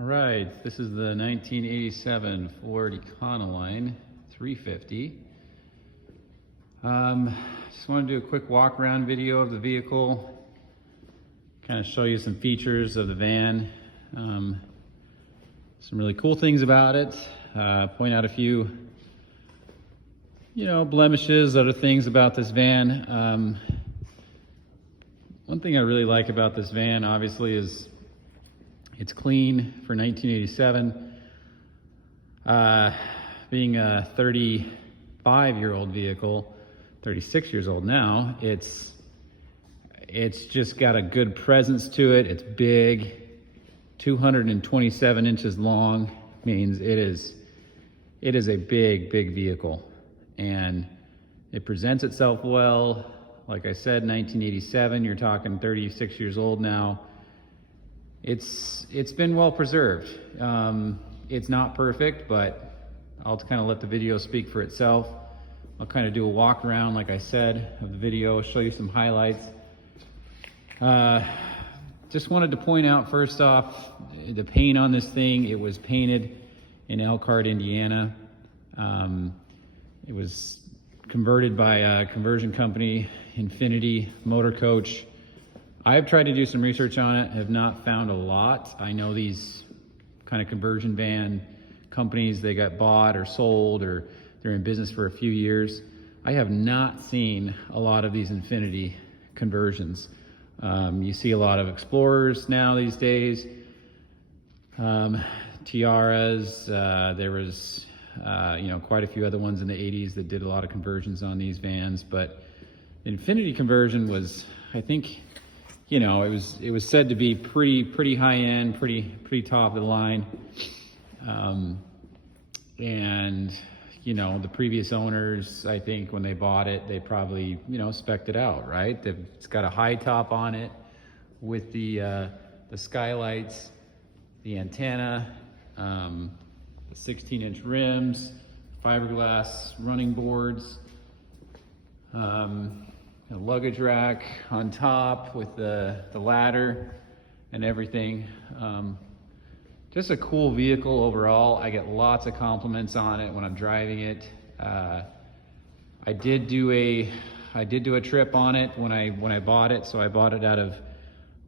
All right, this is the 1987 Ford Econoline 350. Just want to do a quick walk around video of the vehicle, kind of show you some features of the van, some really cool things about it, point out a few, blemishes, other things about this van. One thing I really like about this van, obviously, is it's clean for 1987. Being a 35-year-old vehicle, 36 years old now, it's just got a good presence to it. It's big, 227 inches long, means it is a big vehicle, and it presents itself well. Like I said, 1987, you're talking 36 years old now. It's been well preserved. It's not perfect, but I'll kind of let the video speak for itself. I'll kind of do a walk around, like I said, of the video, show you some highlights. Just wanted to point out, first off, the paint on this thing. It was painted in Elkhart, Indiana. It was converted by a conversion company, Infinity Motor Coach. I've tried to do some research on it, have not found a lot. I know these kind of conversion van companies, they got bought or sold, or they're in business for a few years. I have not seen a lot of these Infinity conversions. You see a lot of Explorers now these days, Tiaras. There was quite a few other ones in the 80s that did a lot of conversions on these vans, but the Infinity conversion was, I think, it was said to be pretty high end, pretty top of the line. And the previous owners, I think when they bought it, they probably, spec'd it out, right? It's got a high top on it with the skylights, the antenna, the 16-inch rims, fiberglass running boards, a luggage rack on top with the ladder and everything. Just a cool vehicle overall. I get lots of compliments on it when I'm driving it. I did do a trip on it when I bought it. So I bought it out of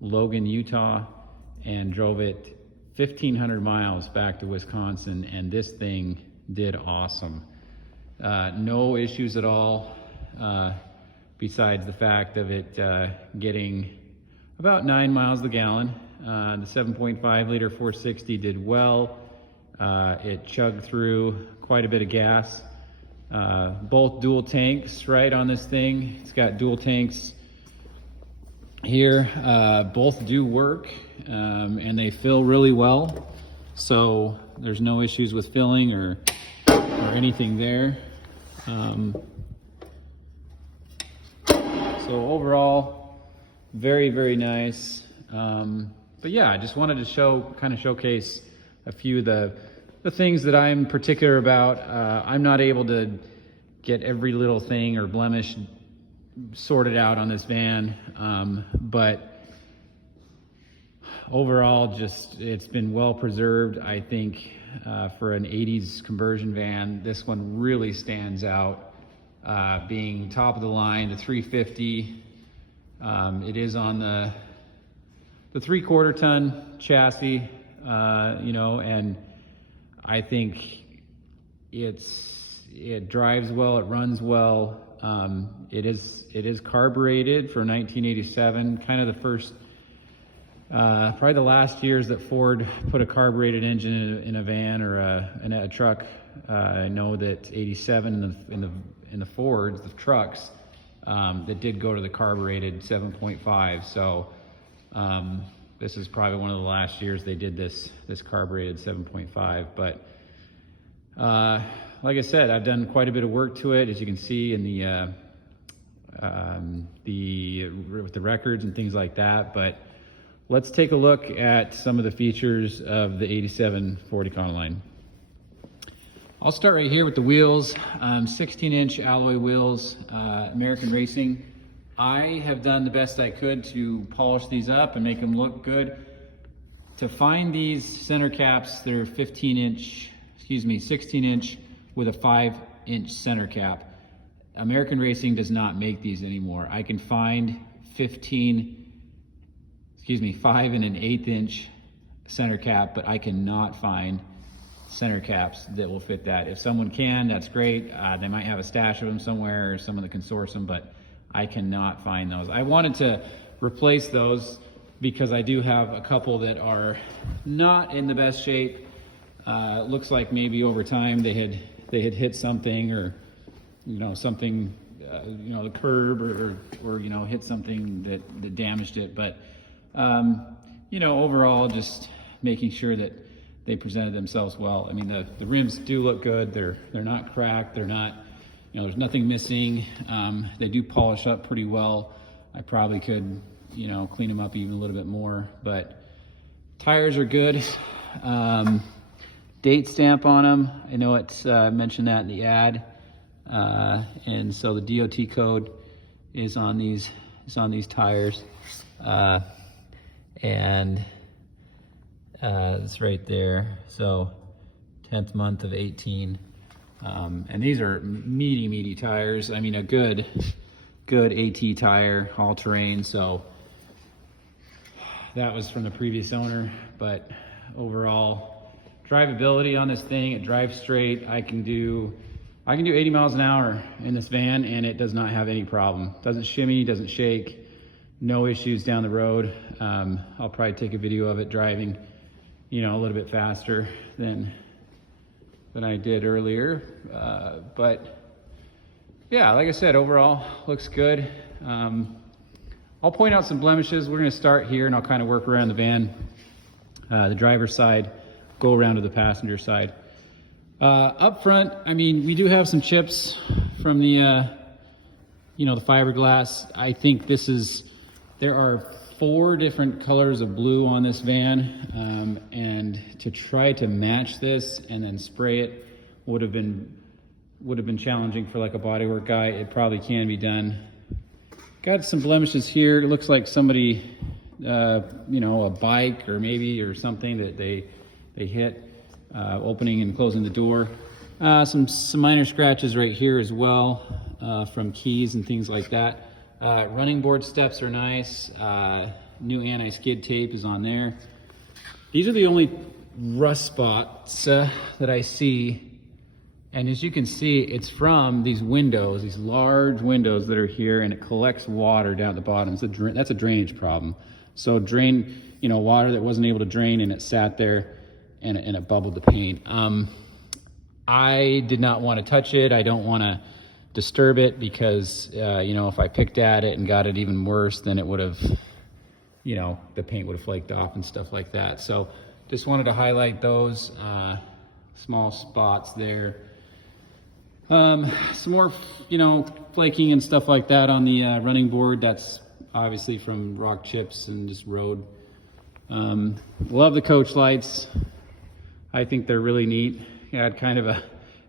Logan, Utah, and drove it 1,500 miles back to Wisconsin, and this thing did awesome. No issues at all, besides the fact of it getting about 9 miles a gallon. The 7.5 liter 460 did well. It chugged through quite a bit of gas. Both dual tanks, right, on this thing. It's got dual tanks here. Both do work, and they fill really well. So there's no issues with filling or anything there. So overall, very nice. But yeah, I just wanted to showcase a few of the things that I'm particular about. I'm not able to get every little thing or blemish sorted out on this van, but overall, it's been well preserved. I think for an 80s conversion van, this one really stands out. Being top of the line, the 350. It is on the 3/4 ton chassis, and I think it drives well, it runs well. It is carbureted for 1987, kind of the first, probably the last years that Ford put a carbureted engine in a van or in a truck. I know that 87 in the Fords, the trucks, that did go to the carbureted 7.5. So this is probably one of the last years they did this carbureted 7.5. But like I said, I've done quite a bit of work to it, as you can see in with the records and things like that. But let's take a look at some of the features of the 87 Ford Econoline. I'll start right here with the wheels. 16-inch alloy wheels, American Racing. I have done the best I could to polish these up and make them look good. to find these center caps, they're 16 inch with a 5-inch center cap. American Racing does not make these anymore. I can find 5 and an 1/8 inch center cap, but I cannot find center caps that will fit that. If someone can, that's great. They might have a stash of them somewhere, or some of the consortium, but I cannot find those. I wanted to replace those because I do have a couple that are not in the best shape. Looks like maybe over time they had hit something, or something, the curb, or hit something that damaged it. But overall, just making sure that they presented themselves well. I mean, the rims do look good. They're not cracked. They're not, there's nothing missing. They do polish up pretty well. I probably could, clean them up even a little bit more, but tires are good. Date stamp on them. I know it's mentioned that in the ad. And so the DOT code is on these tires. And it's right there. So 10th month of 18. And these are meaty tires. I mean, a good AT tire, all terrain. So that was from the previous owner, but overall drivability on this thing, it drives straight. I can do 80 miles an hour in this van, and it does not have any problem. Doesn't shimmy, doesn't shake, no issues down the road. I'll probably take a video of it driving, a little bit faster than I did earlier. But yeah, like I said, overall looks good. I'll point out some blemishes. We're gonna start here, and I'll kind of work around the van, the driver's side, go around to the passenger side. Up front, I mean, we do have some chips from the, the fiberglass. I think there are 4 different colors of blue on this van, and to try to match this and then spray it would have been challenging for like a bodywork guy. It probably can be done. Got some blemishes here. It looks like somebody, a bike or something that they hit, opening and closing the door. Some minor scratches right here as well, from keys and things like that. Running board steps are nice. New anti-skid tape is on there. These are the only rust spots that I see. And as you can see, it's from these windows, these large windows that are here, and it collects water down at the bottom. That's a drainage problem. So water that wasn't able to drain, and it sat there and it bubbled the paint. I did not want to touch it. I don't want to disturb it because, if I picked at it and got it even worse, then it would have, the paint would have flaked off and stuff like that. So just wanted to highlight those small spots there. Some more, flaking and stuff like that on the running board. That's obviously from rock chips and just road. Love the coach lights. I think they're really neat. Add kind of an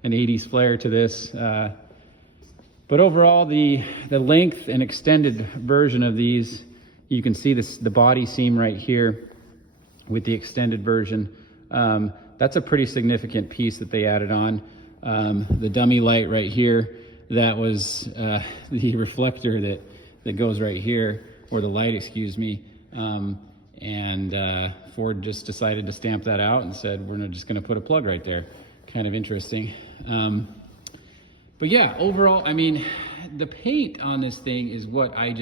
80s flair to this. But overall, the length and extended version of these, you can see the body seam right here with the extended version. That's a pretty significant piece that they added on. The dummy light right here, that was the reflector that goes right here, or the light, excuse me. And Ford just decided to stamp that out and said, we're just gonna put a plug right there. Kind of interesting. But yeah, overall, I mean, the paint on this thing is what I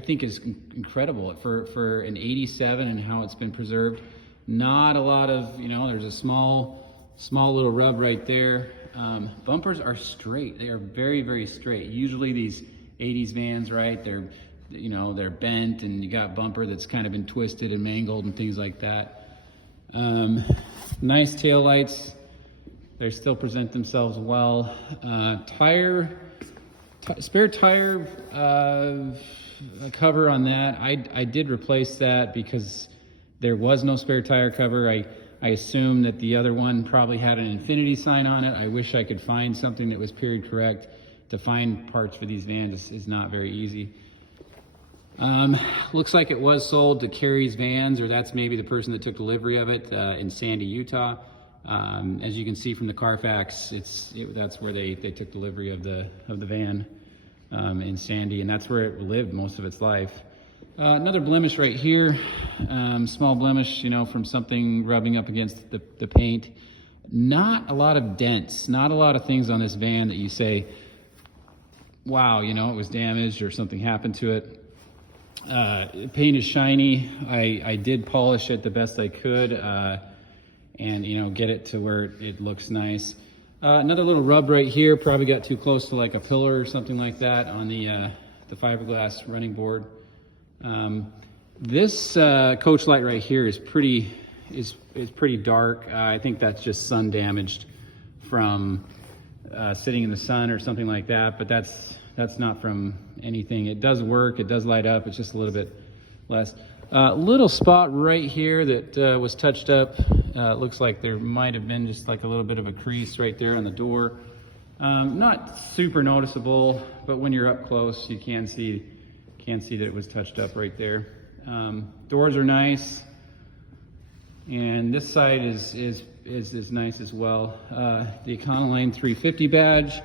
think is incredible for an 87 and how it's been preserved. Not a lot of, there's a small little rub right there. Bumpers are straight. They are very, very straight. Usually these 80s vans, right, they're bent, and you got bumper that's kind of been twisted and mangled and things like that. Nice tail lights. They still present themselves well. Spare tire cover on that. I did replace that because there was no spare tire cover. I assume that the other one probably had an infinity sign on it. I wish I could find something that was period correct. To find parts for these vans is not very easy. Looks like it was sold to Carrie's Vans, or that's maybe the person that took delivery of it in Sandy, Utah. As you can see from the Carfax, that's where they took delivery of the van in Sandy, and that's where it lived most of its life. Another blemish right here, small blemish, you know, from something rubbing up against the paint. Not a lot of dents, not a lot of things on this van that you say, wow, you know, it was damaged or something happened to it. The paint is shiny. I did polish it the best I could and, you know, get it to where it looks nice. Another little rub right here, probably got too close to like a pillar or something like that on the fiberglass running board. This coach light right here is pretty dark. I think that's just sun damaged from sitting in the sun or something like that, but that's not from anything. It does work, it does light up, it's just a little bit less. Little spot right here that was touched up. Looks like there might have been just like a little bit of a crease right there on the door. Not super noticeable, but when you're up close, you can see that it was touched up right there. Doors are nice, and this side is nice as well. The Econoline 350 badge.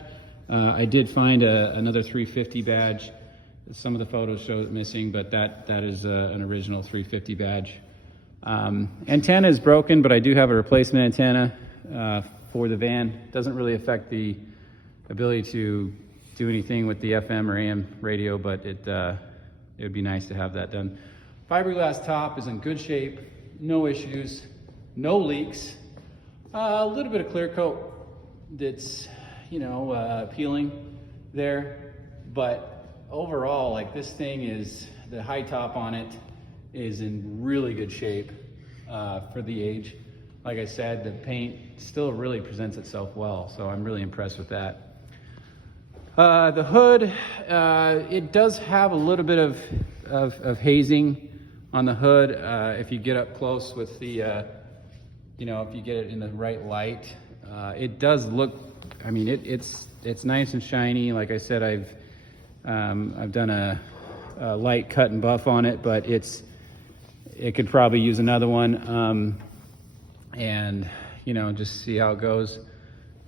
I did find another 350 badge. Some of the photos show it missing, but that is an original 350 badge. Antenna is broken, but I do have a replacement antenna for the van. Doesn't really affect the ability to do anything with the FM or AM radio, but it would be nice to have that done. Fiberglass top is in good shape, no issues, no leaks. A little bit of clear coat that's, you know, peeling there, but overall, like, this thing is, the high top on it is in really good shape for the age. Like I said, the paint still really presents itself well, so I'm really impressed with that. The hood, it does have a little bit of hazing on the hood. If you get up close with the, you know, if you get it in the right light, it does look, I mean, it's nice and shiny. Like I said, I've done a light cut and buff on it, but it could probably use another one, and, you know, just see how it goes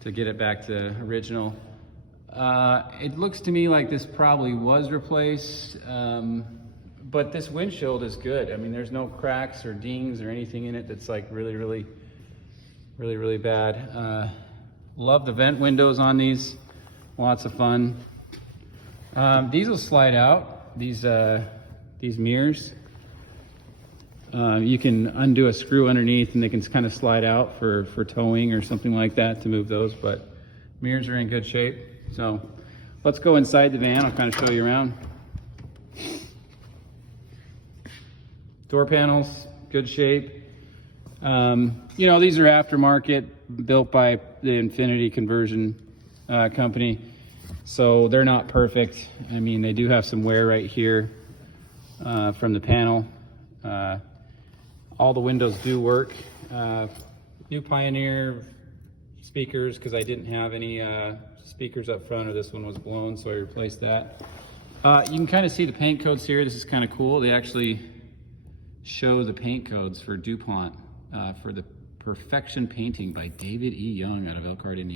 to get it back to original. It looks to me like this probably was replaced, but this windshield is good. I mean, there's no cracks or dings or anything in it that's like really bad. Love the vent windows on these, lots of fun. These will slide out, these mirrors. You can undo a screw underneath and they can kind of slide out for towing or something like that to move those, but mirrors are in good shape. So let's go inside the van. I'll kind of show you around. Door panels, good shape. You know, these are aftermarket, built by the Infinity Conversion company. So they're not perfect. I mean, they do have some wear right here from the panel. All the windows do work. New Pioneer speakers, because I didn't have any speakers up front, or this one was blown, so I replaced that. You can kind of see the paint codes here. This is kind of cool. They actually show the paint codes for DuPont for the Perfection Painting by David E. Young out of Elkhart, Indiana.